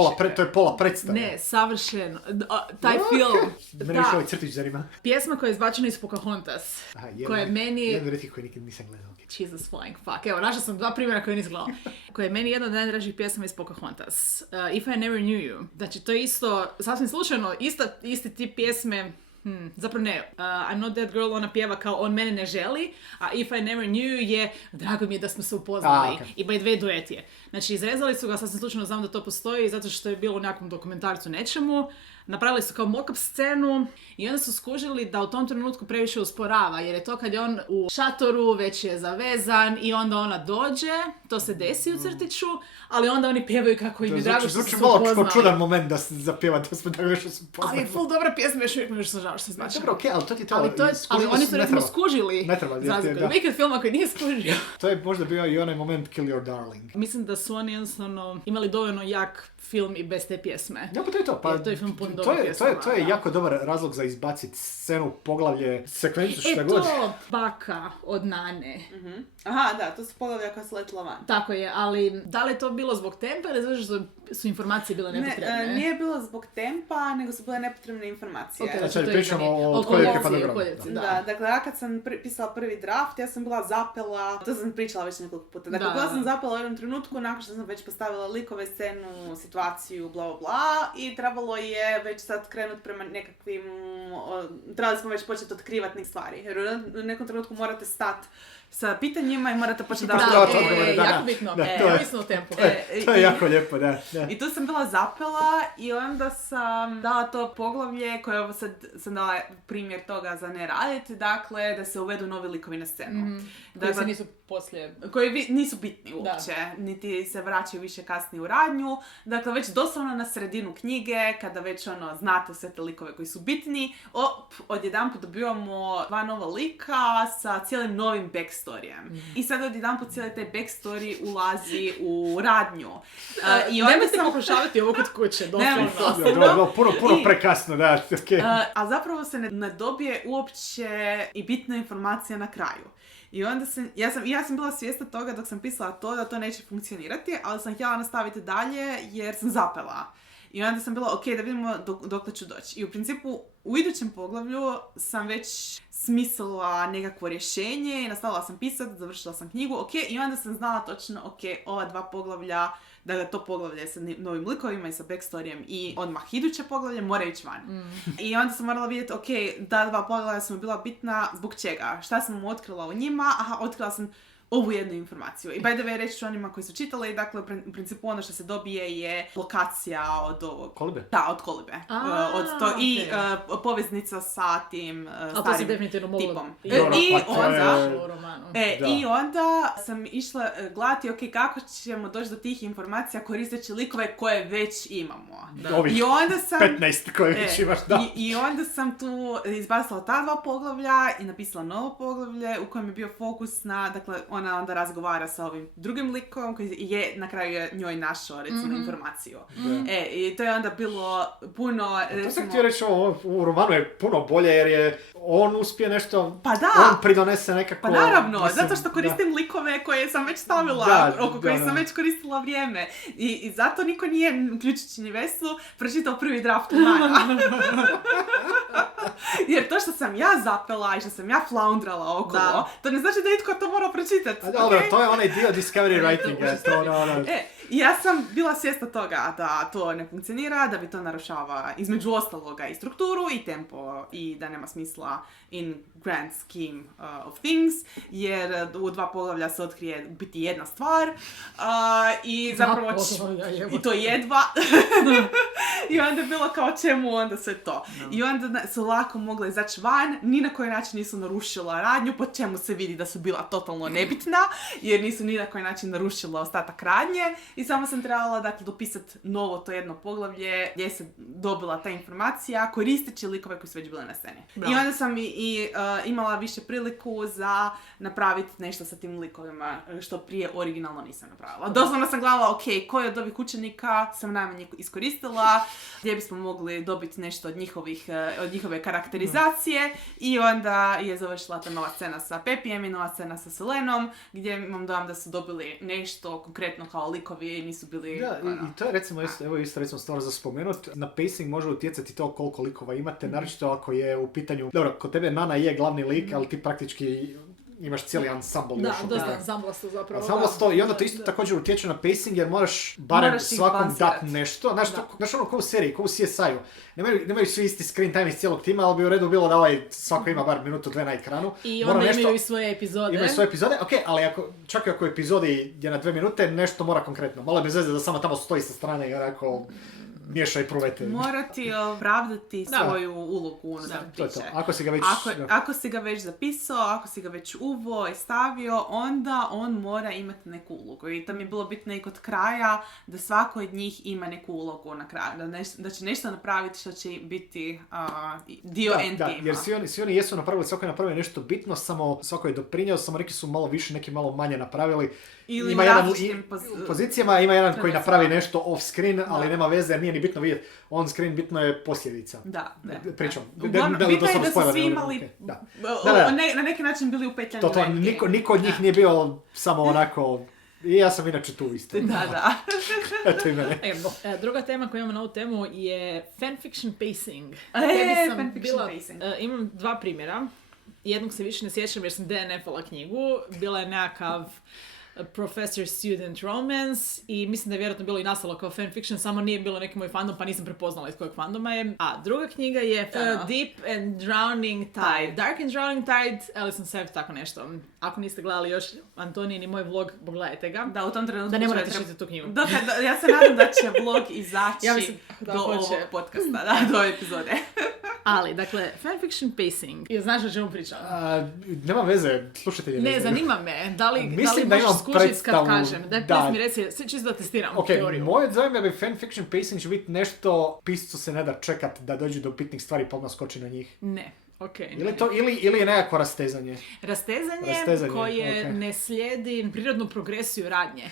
pola predstave. Ne, savršeno. Taj film. Mene još ovaj crtić zanima. Pjesma koja je izbačena iz Pocahontas. Koja je meni... Jedan reti koji nikad nisam gledao. Jesus flying fuck. Evo, našla sam 2 primjera koje nisam gledala. Koja je meni jedna od najdražih pjesama iz Pocahontas. If I Never Knew You. Znači, to je isto, sasvim slučajno, isti tip pjesme. Zapravo ne, I'm Not That Girl, ona pjeva kao on mene ne želi, a If I Never Knew You je drago mi je da smo se upoznali. I by 2 duet je. Znači, izrezali su ga, sasvim slučajno znam da to postoji, zato što je bilo u nekom dokumentarcu nečemu. Napravili su kao mock-up scenu i onda su skužili da u tom trenutku previše usporava, jer je to kad je on u šatoru, već je zavezan i onda ona dođe, to se desi u crtiću, ali onda oni pjevaju kako im je drago što su se upoznali. Zvuči malo čudan moment da se zapjeva da smo drago što su upoznali. Ali full dobra pjesma, još uvijek što žao što se izbačeno. Dobro, okej, ali to ti to... Ali oni su recimo skužili. Ne treba. Wicked filma koji nije skužio. To je možda bio i onaj moment Kill Your Darling. Mislim da su oni jednostavno imali dovoljno jak film i bez te pjesme. Ja, pa to je to. Pa, to je film pun dobra pjesma. To je jako dobar razlog za izbaciti scenu, poglavlje, sekvencu, šta god. To baka od Nane. Aha, da, to su poglavlja koja su letila van. Tako je, ali da li je to bilo zbog tempa ili zato što su informacije bile nepotrebne? Ne, nije bilo zbog tempa, nego su bile nepotrebne informacije. Okay, znači, pričamo o koljevke pa dobro. Da, dakle, ja kad sam pisala prvi draft, ja sam bila zapela, to sam pričala već nekoliko puta. Dakle, bila sam zapela u jednom trenutku, nakon što sam već postavila likove, scenu, situaciju, bla bla bla, i trebalo je već sad krenuti prema nekakvim, trebali smo već početi otkrivati neke stvari. Jer u nekom trenutku morate stati sa pitanjima i morate početi Da, jako bitno. Ovisno o tempu. To je jako lijepo, da. I tu sam bila zapela i onda sam dala to poglavlje koje ovo sad sam dala primjer toga za ne raditi, dakle da se uvedu novi likovi na scenu. Koji se nisu poslije... Koji nisu bitni uopće, niti se vraćaju više kasnije u radnju. Dakle, već doslovno na sredinu knjige, kada već znate sve te likove koji su bitni, odjedanput dobivamo 2 nova lika sa cijelim novim backstorijem. I sad odjedanput cijeli taj backstory ulazi u radnju. Nemojte pokušavati ovo kod kuće, doslovno. Puno prekasno, da. Okay. A zapravo se ne dobije uopće i bitna informacija na kraju. I onda ja sam bila svjesna toga dok sam pisala to da to neće funkcionirati, ali sam htjela nastaviti dalje jer sam zapela. I onda sam bila ok, da vidimo dokle ću doći. I u principu u idućem poglavlju sam već smislila nekakvo rješenje i nastavila sam pisati, završila sam knjigu, ok, i onda sam znala točno, ok, ova 2 poglavlja, da to poglavlje sa novim likovima i sa backstorijem i odmah iduće poglavlje mora ići van. I onda sam morala vidjeti, ok, ta 2 poglavlja su mi bila bitna, zbog čega? Šta sam mu otkrila u njima? Aha, otkrila sam ovu jednu informaciju. I by the way, reći ću onima koji su čitali, dakle, u principu ono što se dobije je lokacija od ovog... Kolibe? Da, od Kolibe. I poveznica sa tim starim tipom. I onda sam išla gledati, ok, kako ćemo doći do tih informacija koristeći likove koje već imamo. Ovih i onda sam, 15 koje već imaš, da. I onda sam tu izbacila ta 2 poglavlja i napisala novo poglavlje u kojem je bio fokus na, dakle, ona onda razgovara sa ovim drugim likom koji je na kraju njoj našao, recimo, informaciju. I to je onda bilo puno, recimo... To sam htio reći, u romanu je puno bolje jer je on uspije nešto, pa da, on pridonese nekako... Pa naravno, zato što koristim likove koje sam već stavila, oko kojih sam već koristila vrijeme. I zato niko nije, uključujući ni Veslu, pročitao prvi draft romana. Jer to što sam ja zapela i što sam ja floundrala okolo, to ne znači da itko to mora pročitati. Dobro, to je onaj dio discovery writinga. I ja sam bila svjesna toga da to ne funkcionira, da bi to narušava između ostaloga i strukturu i tempo i da nema smisla in grand scheme of things, jer u 2 poglavlja se otkrije biti jedna stvar i zapravo i to jedva. I onda je bilo kao čemu onda sve to. I onda su lako mogle izaći van, ni na koji način nisu narušila radnju, po čemu se vidi da su bila totalno nebitna, jer nisu ni na koji način narušila ostatak radnje i samo sam trebala, dakle, dopisati novo to jedno poglavlje gdje se dobila ta informacija koristeći likove koji su već bile na sceni. I onda sam imala više priliku za napraviti nešto sa tim likovima što prije originalno nisam napravila. Doslovno sam gledala, ok, koji od ovih učenika sam najmanje iskoristila, gdje bismo mogli dobiti nešto od njihove karakterizacije i onda je završila ta nova scena sa Pepijem i nova scena sa Selenom, gdje imam dojam da su dobili nešto konkretno kao likovi i nisu bili... Da, i to je recimo, isto stvar za spomenut, na pacing može utjecati to koliko likova imate, naročito ako je u pitanju... Dobro, kod tebe Nana je glavni lik, ali ti praktički imaš cijeli ansambl još. Da, dosta ansamblasto zapravo. Ansamblasto i onda to isto također utječe na pacing jer moraš barem svakom dat nešto. Znaš ono ko u seriji, ko u CSI-u. Nemaju svi isti screen time iz cijelog tima, ali bi u redu bilo da svako ima bar minutu, 2 na ekranu. I onda imaju i svoje epizode. Imaju svoje epizode, ok, ali čak i ako epizodi je na 2 minute, nešto mora konkretno. Malo je bez veze da samo tamo stoji sa strane i onako... miješaj pruvete. Mora ti opravdati svoju ulogu unutar priče. Ako si ga već zapisao, ako si ga već uvo i stavio, onda on mora imati neku ulogu. I to mi je bilo bitno i kod kraja da svako od njih ima neku ulogu na kraju. Da će nešto napraviti što će biti dio endgame-a. Jer svi oni jesu napravili, svako je napravio nešto bitno, samo svako je doprinio, samo neki su malo više, neki malo manje napravili. Ili ima jedan pozicijama, ima jedan koji napravi nešto off screen, ali nema veze, nije ni bitno vidjeti on screen, bitno je posljedica. Da. Pričam. Bitno je da su svi imali, na neki način bili upetljani. Niko od njih nije bio samo onako... I ja sam inače tu isto. Da. Eto i mene. Druga tema koju imamo na ovu temu je fanfiction pacing. Imam 2 primjera. Jednog se više ne sjećam jer sam DNF-ala knjigu. Bila je nekakav professor-student romance i mislim da je vjerojatno bilo i nastalo kao fanfiction, samo nije bilo neki moj fandom pa nisam prepoznala iz kojeg fandoma je. A druga knjiga je Deep and Drowning Tide. Dark and Drowning Tide, Alison Seft, tako nešto. Ako niste gledali još Antonijin i moj vlog, pogledajte ga. Da, u tom trenutku da ne morate čitati tu knjigu. Ja se nadam da će vlog izaći do hoće. ovog podcasta, do ove epizode. Ali, dakle, fanfiction pacing. Znaš o čemu pričam? Nema veze, slušatelji ne zanima me. Da li da možeš skužiti kad kažem? Da. Mi reci, čisto da testiram teoriju. Moj dojam je da fanfiction pacing će biti nešto piscu se ne da čekat da dođe do bitnih stvari pa odmah skoči na njih. Ne. Okay, ili je nekako rastezanje? Rastezanje koje ne slijedi prirodnu progresiju radnje.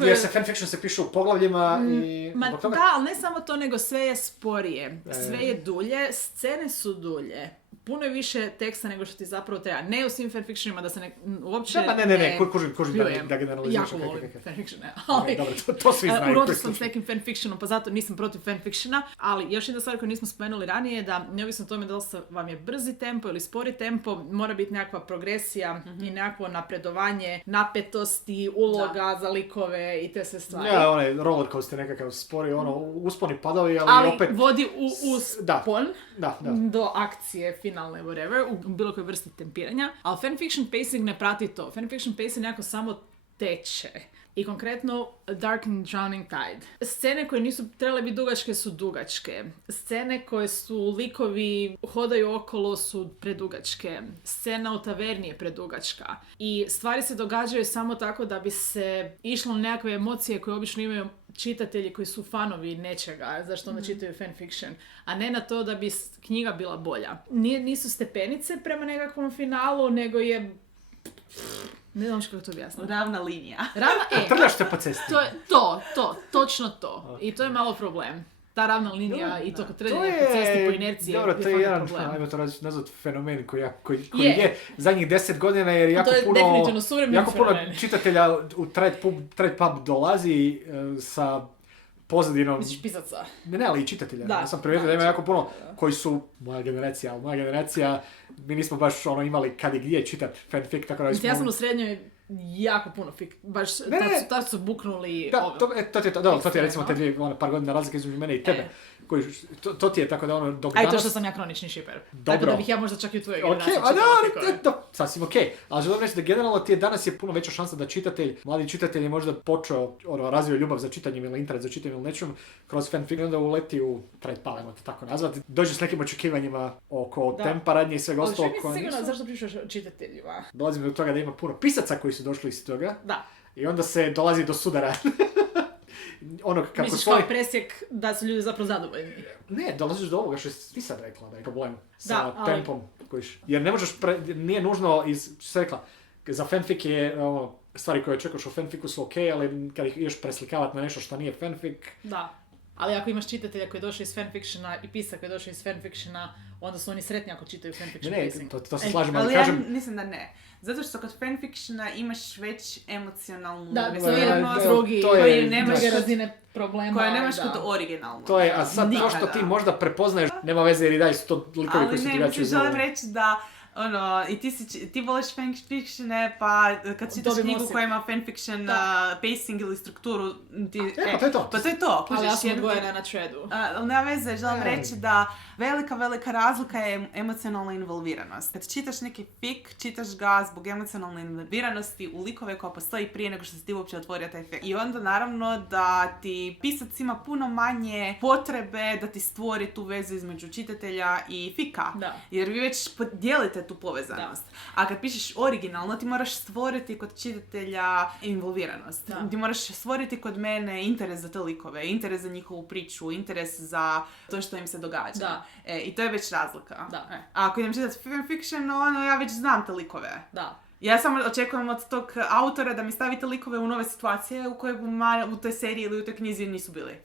Jer se fanfiction se piše u poglavljima i... Da, ali ne samo to, nego sve je sporije. Sve je dulje, scene su dulje. Puno je više teksta nego što ti zapravo treba. Ne u svim fanfictionima da se uopće ne, kužim da generaliziraš. Jako volim fanfictione. Dobro, to svi znaju. Urodio sam s nekim fanfictionom, pa zato nisam protiv fanfictiona. Ali još jedna stvar koju nismo spomenuli ranije je da, neovisno o tome da li vam je brzi tempo ili spori tempo, mora biti nekakva progresija i nekakvo napredovanje, napetosti, uloga za likove i te sve stvari. Ja, onaj roller coaster nekakav spori, usponi padovi, ali opet... vodi u uspon do akcije, finalne, whatever, u bilo kojoj vrsti tempiranja. Ali fanfiction pacing ne prati to. Fanfiction pacing nekako samo teče. I konkretno Dark and Drowning Tide. Scene koje nisu trebale biti dugačke su dugačke. Scene koje su likovi hodaju okolo su predugačke. Scena u taverni je predugačka. I stvari se događaju samo tako da bi se išlo na nekakve emocije koje obično imaju čitatelji koji su fanovi nečega, zašto onda čitaju fanfiction, a ne na to da bi knjiga bila bolja. Nisu stepenice prema nekakvom finalu, nego je... Ne znam kako to objasniti. Ravna linija. Trljaš se po cesti. Točno to. I to je malo problem. Ta ravna linija i to kad trljanje po cesti po inerciji je to je jedan, ajmo to nazvat fenomen koji je zadnjih 10 godina jer jako puno čitatelja u Trade Pub dolazi sa pozadinom... Misliš pisaca? Ne, ali i čitatelja. Ja sam primijetio da ima jako puno koji su moja generacija, mi nismo baš imali kad i gdje čitati fanfic, tako da smo... Ja sam u srednjoj jako puno baš tad su buknuli to ti je recimo te dvije par godina razlike između mene i tebe. To ti je tako da dok danas... to što sam ja kronični šiper. Tako da bih ja možda čak i u tvojoj generaciji sasvim okej. Ali želim reći da generalno danas je puno veća šansa da mladi čitatelj je možda počeo, razvio ljubav za čitanjem ili interes za čitanjem ili nečem, kroz fanfic onda uleti u trade pub, ajmo to tako nazvati. Dođe s nekim očekivanjima oko tempa, radnje i svega ostalog. Ali što mi sigurno zašto pričaš o čitateljima? Dolazimo do toga da ima puno pisaca koji su došli iz toga. Da. I onda se dolazi do sudara. Misliš kao presjek da su ljudi zapravo zadovoljni? Ne, dolaziš do ovoga što si ti sad rekla da je problem sa tempom. Jer ne možeš, nije nužno što si rekla, za fanfic je stvari koje očekuješ u fanficu su okej, ali kad ih još preslikavati na nešto što nije fanfic... Da, ali ako imaš čitatelja koji je došao iz fanfictiona i pisac koji je došao iz fanfictiona, onda su oni sretni ako čitaju fanfiction pacing. Ne, to se slažem, ali kažem... Ja mislim da ne. Zato što kod fanfictiona imaš već emocionalnu veziranost koju nemaš kod razine problema. Koja nemaš kod originalnog. To je, a sad to što ti možda prepoznaješ, nema veze jer i dalje su to likovi koji su drugačiji. Ali ne, želim reći da i ti voliš fanfictione, pa kad čitaš knjigu koja ima fanfiction pacing ili strukturu, pa to je to. Ali ja sam odgojena na threadu. Nema veze, želim reći da velika razlika je emocionalna involviranost. Kad čitaš neki fic, čitaš ga zbog emocionalne involviranosti u likove koja postoji prije nego što si ti uopće otvorio taj fic. I onda naravno da ti pisac ima puno manje potrebe da ti stvori tu vezu između čitatelja i fika. Jer vi već dijelite tu povezanost. A kad pišeš originalno, ti moraš stvoriti kod čitatelja involviranost. Ti moraš stvoriti kod mene interes za te likove, interes za njihovu priču, interes za to što im se događa. I to je već razlika. A ako idem čitati fanfiction, ja već znam te likove. Ja samo očekujem od tog autora da mi stavite likove u nove situacije u koje u toj seriji ili u toj knjizi nisu bili.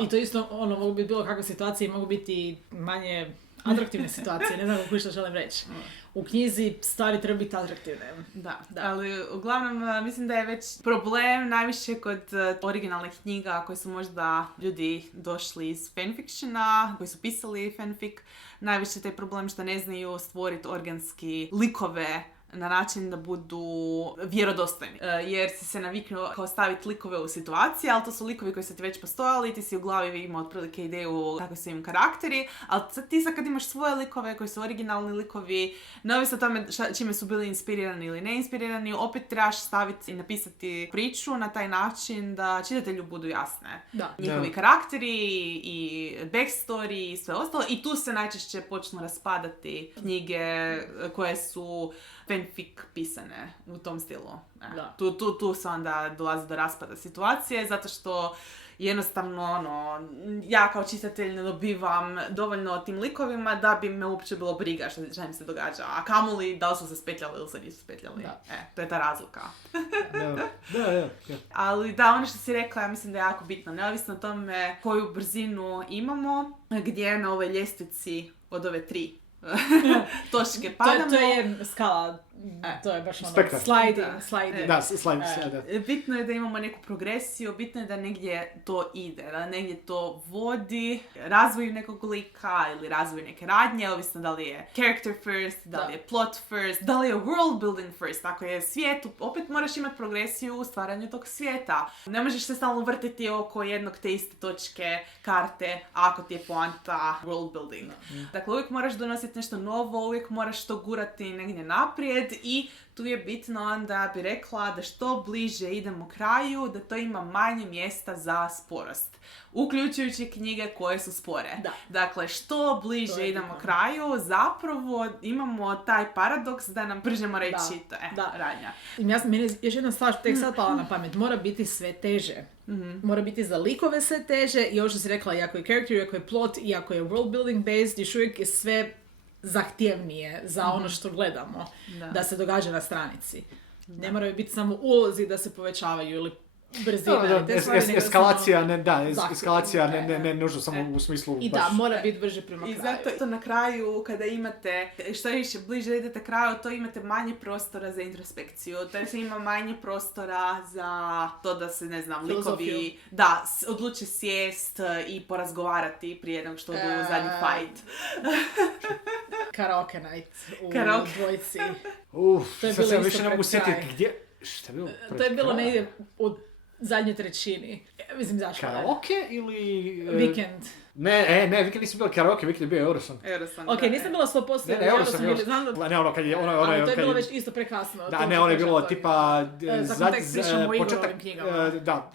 I to isto, mogu biti bilo kakve situacije, mogu biti manje atraktivne situacije, ne znam kako što želim reći. U knjizi stvari treba biti atraktivne. Da, ali uglavnom mislim da je već problem najviše kod originalnih knjiga koje su možda ljudi došli iz fanfictiona, koji su pisali fanfic. Najviše taj problem što ne znaju stvoriti organski likove na način da budu vjerodostojni. Jer si se naviknuo kao staviti likove u situacije, ali to su likovi koji su ti već postojali, ti si u glavi imao otprilike ideju kako su im karakteri, ali ti sad kad imaš svoje likove koji su originalni likovi, neovisno o tome čime su bili inspirirani ili ne inspirirani, opet trebaš staviti i napisati priču na taj način da čitatelju budu jasne. Njihovi karakteri i backstory i sve ostalo, i tu se najčešće počnu raspadati knjige koje su fanfic pisane u tom stilu. Tu se onda dolazi do raspada situacije, zato što jednostavno, ja kao čitatelj ne dobivam dovoljno o tim likovima da bi me uopće bilo briga šta im se događa. A kamoli da li su se spetljali ili se nisu spetljali. To je ta razlika. Da. Ali da, ono što si rekla, ja mislim da je jako bitno. Neovisno o tome koju brzinu imamo, gdje na ovoj ljestvici od ove 3 točke padamo. To je skala, to je baš ono sliding. Da, sliding. Bitno je da imamo neku progresiju, bitno je da negdje to ide, da negdje to vodi razvoju nekog lika ili razvoju neke radnje, ovisno da li je character first, da li je plot first, da li je world building first. Ako je svijet, opet moraš imati progresiju u stvaranju tog svijeta. Ne možeš se stalno vrtiti oko jednog te iste točke karte ako ti je poanta world building. Dakle, uvijek moraš donositi nešto novo, uvijek moraš to gurati negdje naprijed i tu je bitno da bi rekla da što bliže idemo kraju, da to ima manje mjesta za sporost. Uključujući knjige koje su spore. Dakle, što bliže idemo kraju, zapravo imamo taj paradoks da nam brže mora ići radnja. Meni još jedna stvar tek sad pala na pamet. Mora biti sve teže. Mora biti za likove sve teže i ovo što si rekla, iako je character, iako je plot, iako je world building based, još uvijek je sve zahtjevnije za ono što gledamo da se događa na stranici. Ne moraju biti samo ulozi da se povećavaju ili brzine. Eskalacija ne nužno samo u smislu i baš. I da, mora biti brže prema kraju. I zato to na kraju, kada imate, što više bliže idete kraju, to imate manje prostora za introspekciju. To se ima manje prostora za to da se, ne znam, likovi odluče sjest i porazgovarati prije nego što odu u zadnji fight. Karaoke night u dvojci. Sad se više ne mogu sjetiti gdje. Šta je bilo? To je bilo negdje u zadnjoj trećini. Mislim, zašto? Karaoke ili... Vikend. Ne, Vikend nisam bilo karaoke, Vikend je bio Euroson. Ok, nisam bila 100%. Ne, Euroson. Ne, ono kad je... Ali to je bilo već isto prekasno. Da, ne, ono je bilo tipa... Za kontekst pričamo o igrovim knjigama. Da,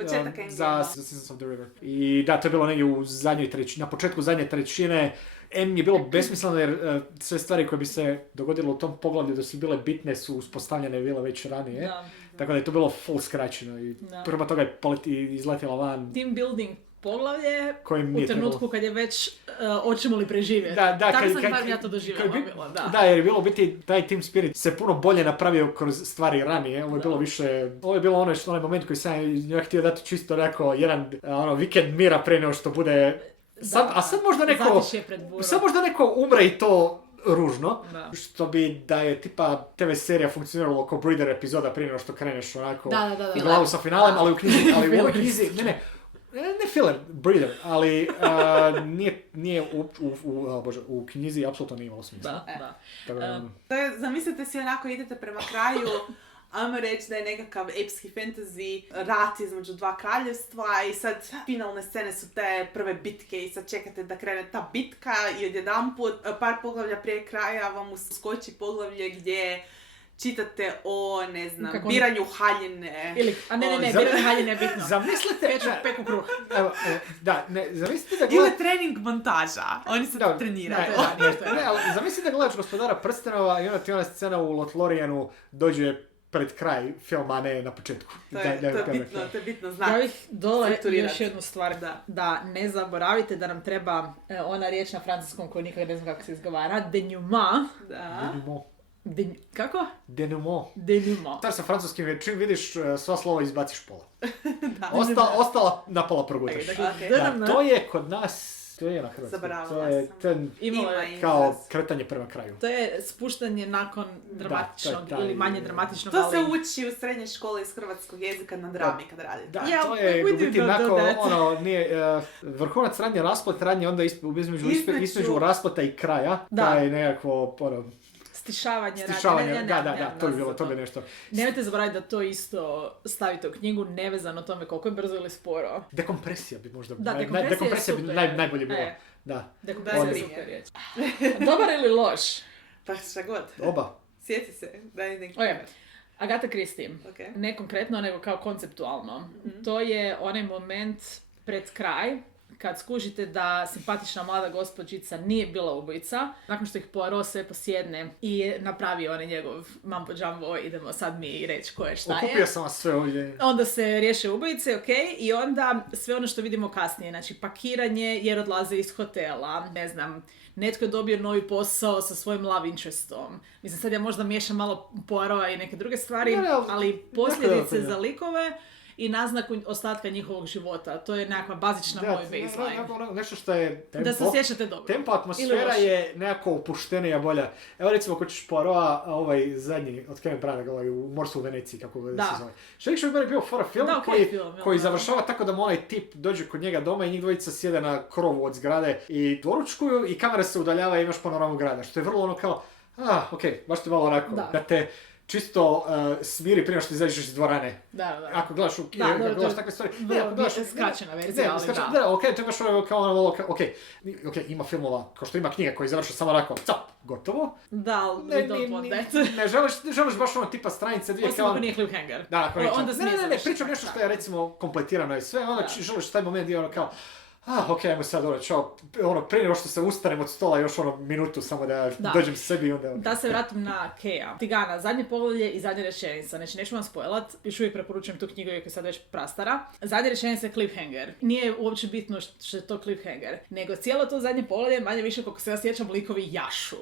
za Seasons of the River. I da, to je bilo negdje u zadnjoj trećini, na početku zadnje trećine. Je bilo besmisleno jer sve stvari koje bi se dogodilo u tom poglavlju da su bile bitne su uspostavljene bile već ranije. Tako da je to bilo full skraćeno i prema toga je izletjela van. Team building poglavlje u trenutku kad je već hoćemo li preživjeti. Tako sam ja to doživjela. Da, jer je bilo biti taj team spirit se puno bolje napravio kroz stvari ranije. Ovo je bilo više, ovo je bilo onaj moment koji sam ja htio dati čisto jedan vikend mira pre nego što bude. Sad možda neko umre i to ružno, što bi da je tipa TV serija funkcioniralo kao breeder epizoda prije nego što kreneš onako i glavu sa finalem, ali u knjizi, ne filler, breeder, ali nije u knjizi apsolutno nije imalo smisla. Zamislite si onako idete prema kraju, ajmo reći da je nekakav epski fantasy rat između dva kraljevstva i sad finalne scene su te prve bitke i sad čekate da krene ta bitka i odjedanput par poglavlja prije kraja vam uskoči poglavlje gdje čitate o, ne znam, biranju haljine. Biranje haljine je bitno. Zamislite... Peku kruh. Zamislite da ili trening montaža. Oni se treniraju. Zamislite da gledaš Gospodara prstenova i onda ti ona scena u Lothlorienu dođe pred kraj filma, a ne na početku. To je bitno znati. Ja bih dole još jednu stvar da ne zaboravite da nam treba ona riječ na francuskom koju nikad ne znam kako se izgovara, denouement. Kako? Denouement. To je sa francuskim, jer čim vidiš sva slova izbaciš pola. Ostala na pola progutaš. To je kod nas... To je na hrvatskom. To je kao kretanje prema kraju. To je spuštanje nakon dramatičnog ili manje dramatičnog. To se uči u srednjoj školi iz hrvatskog jezika na drami kad radite. Da, to je u biti nakon vrhunac radnje, rasplet radnje, onda između raspleta i kraja. To je nekako Stišavanje, da, to bi bilo, to bi nešto. Nemojte zaboraviti da to isto stavite u knjigu, nevezano tome koliko je brzo ili sporo. Dekompresija bi možda... Da, dekompresija bi najbolje bilo. Da. Dekompresija je super riječ. Dobar ili loš? Pa šta god. Oba. Sjeti se, daj neki. Agatha Christie. Okay. Ne konkretno, nego kao konceptualno. Mm-hmm. To je onaj moment pred kraj, kad skužite da simpatična mlada gospođica nije bila ubojica, nakon što ih Poirot sve posjedne i napravi onaj njegov mambo jumbo, idemo sad mi reći ko je šta je. Okupio sam vas sve ovdje. Onda se riješe ubojice, i onda sve ono što vidimo kasnije, znači pakiranje jer odlaze iz hotela, ne znam, netko je dobio novi posao sa svojim love interestom. Mislim, sad ja možda miješam malo Poirota i neke druge stvari, ali posljedice za likove i naznaku ostatka njihovog života. To je nekakva bazična moj baseline. Nešto što je tempo. Da se sjećate dobro. Tempo, atmosfera je nekako opuštenija, bolja. Evo recimo, ako ćeš Poirota, ovaj zadnji od Kevin Branagh, ovaj u Morsu u Veneciji, kako ga se zove. Što je meni bio fora film koji završava tako da mu onaj tip dođe kod njega doma i njih dvojica sjede na krovu od zgrade i doručkuju i kamera se udaljava i imaš panoramu grada. Što je vrlo ono kao, baš ti malo onako, da te čisto smiri prije što izađeš iz dvorane. Da. Ako gledaš gledaš takve stvari. Skraćena verzija, ali da. Da, okej, to imaš ono kao ono, okej, ima filmova, kao što ima knjiga koji završu samo onako, gotovo. Da, we don't want that. Ne želiš baš ono tipa stranice, dvije kao... Osim ako nije cliffhanger. Da, ako nije. Ne, pričam nešto što je recimo kompletirano i sve, onda želiš taj moment gdje ono kao, ajmo sad prije nego što se ustanem od stola još minutu samo da dođem sebi i onda... Da se vratim na Keja. Tigana, zadnje poglavlje i zadnja rečenica. Znači, neću vam spoilat, još uvijek preporučujem tu knjigu jer je sad već prastara. Zadnja rečenica je cliffhanger. Nije uopće bitno što je to cliffhanger, nego cijelo to zadnje poglavlje, manje više koliko se ja sjećam, likovi jašu.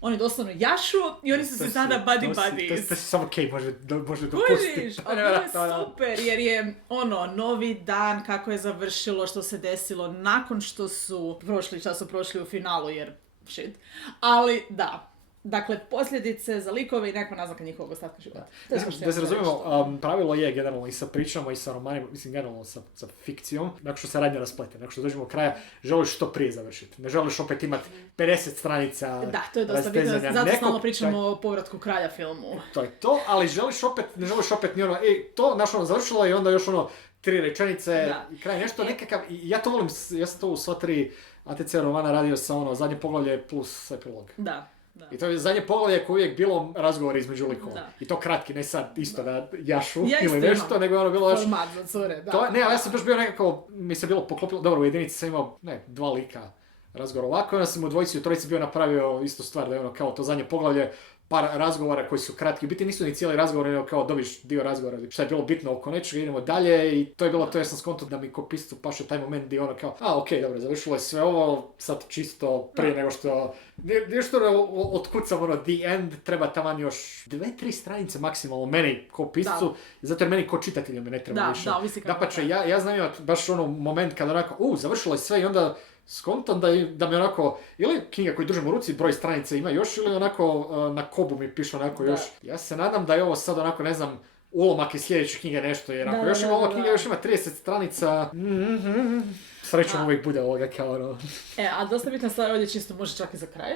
Oni doslovno jašu i oni su se sada buddies. To si samo Kej može dopustiti. Kužiš, ali to je super jer je novi dan kako je završilo, što se desilo nakon što su prošli u finalu jer shit. Ali da. Dakle, posljedice za likove i nekakva naznaka njihovog ostatka života. Da se razumijemo, pravilo je generalno i sa pričama i sa romanima, mislim generalno sa fikcijom, nakon što se radnja rasplete, nakon što dođemo do kraja, želiš što prije završiti. Ne želiš opet imati 50 stranica. Da, to je dosta bitno, zato stalno pričamo o povratku kralja filmu. To je to, ali ne želiš opet ni ono, završilo i onda još 3 rečenice i kraj nešto nekakav, i ja to volim, ja sam to u sva 3 ATC romana radio sa zadnje poglavlje plus epilog. Da. I to je zadnje poglavlje koje je uvijek bilo razgovor između likova. I to kratki, ne sad isto da jašu ili nešto, nego bilo još... Format za cure, da. Ali ja sam baš bio nekako, mi se bilo poklopilo, dobro, u jedinici sam imao, 2 lika razgovor ovako, onda sam u dvojici i u trojici bio napravio istu stvar, da je kao to zadnje poglavlje, par razgovora koji su kratki, biti nisu ni cijeli razgovor, nego kao dobiš dio razgovora, šta je bilo bitno oko nečega, idemo dalje i to je bilo to, ja sam skonto da mi ko pistu paše taj moment gdje kao, dobro, završilo je sve ovo, sad čisto prije nego što, otkucam the end, treba taman još 2-3 stranice maksimalno meni ko piscu, zato jer meni ko čitatelju me ne treba više. Dapače, ja znam imati baš moment kada onako, završilo je sve i onda skontam da mi onako, ili knjiga koju držim u ruci, broj stranica ima još, ili onako na kobu mi piše onako još. Ja se nadam da je ovo sad onako, ne znam, ulomak iz sljedeće knjige nešto, jer ako još ima ova knjiga, još ima 30 stranica, srećom uvijek bude ovoga kao a dosta bitna stvar ovdje, čisto može čak i za kraj,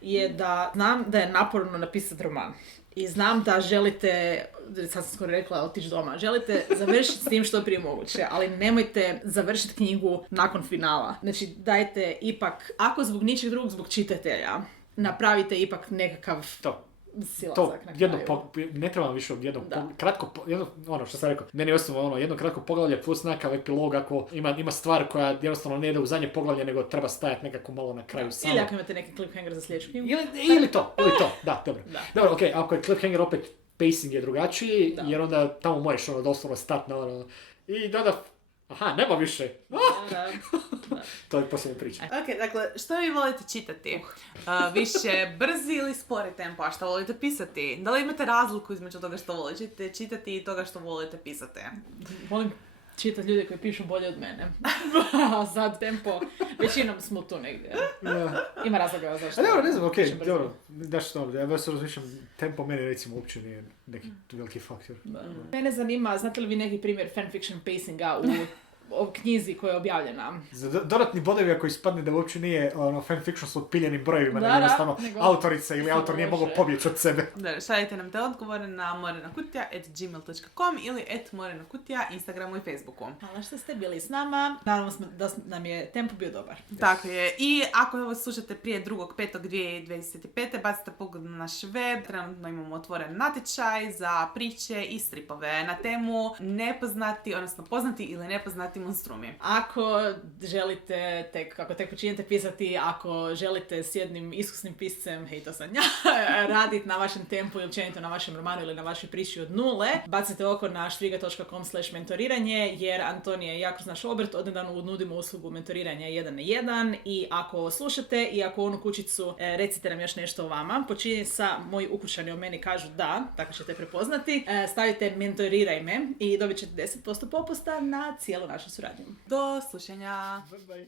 je da znam da je naporno napisati roman. I znam da želite, sad sam skoro rekla, otići doma, želite završiti s tim što prije moguće, ali nemojte završiti knjigu nakon finala. Znači, dajte ipak, ako zbog ničeg drugog, zbog čitatelja, napravite ipak nekakav silazak na kraju. Ne trebam više od jednog što sam rekao, meni je osnovno jedno kratko poglavlje plus nekakav epilog ako ima stvar koja jednostavno ne ide u zadnje poglavlje, nego treba stajati nekako malo na kraju samo. Ili ako imate neki cliffhanger za sljedeću knjigu. Ili to, dobro. Dobro, okej, ako je cliffhanger opet pacing je drugačiji, jer onda tamo možeš doslovno stati na i da nema više. To je posljednja priča. Ok, dakle, što vi volite čitati? Više brzi ili spori tempo? A što volite pisati? Da li imate razliku između toga što volite čitati i toga što volite pisati? Volim čitati ljudi koji pišu bolje od mene. Sad tempo, većinom smo tu negdje. Ima razloga zašto. Dobro, ne znam, okej, dobro. Ja vas razmišljam, tempo meni recimo uopće nije neki veliki faktor. Mene zanima, znate li vi neki primjer fanfiction pacinga o knjizi koja je objavljena. Za dodatni bodovi ako ispadne da uopće nije fanfiction s otpiljenim brojevima, da jednostavno autorica ili autor nije mogao pobjeći od sebe. Da, šaljite nam te odgovore na morenakutija@gmail.com ili @morenakutija Instagramu i Facebooku. Hvala što ste bili s nama. Nadamo se da nam je tempo bio dobar. Tako je. I ako ovo slušate prije 2.5.2025. bacite pogled na naš web. Trenutno imamo otvoren natječaj za priče i stripove na temu nepoznati, odnosno poznati ili nepoznati monstrumi. Ako želite kako tek počinjete pisati, ako želite s jednim iskusnim piscem, hej to sam ja, raditi na vašem tempu ili općenito na vašem romanu ili na vašoj priči od nule, bacite oko na štriga.com/mentoriranje, jer Antonija i ja kroz naš obrt odnedavno nudimo uslugu mentoriranja 1 na 1 i ako slušate i ako onu kućicu recite nam još nešto o vama, počinje sa moji ukućani o meni kažu da, tako ćete prepoznati, stavite mentoriraj me i dobit ćete 10% popusta na cijelu našu suradnju. Do slušanja! Bye bye.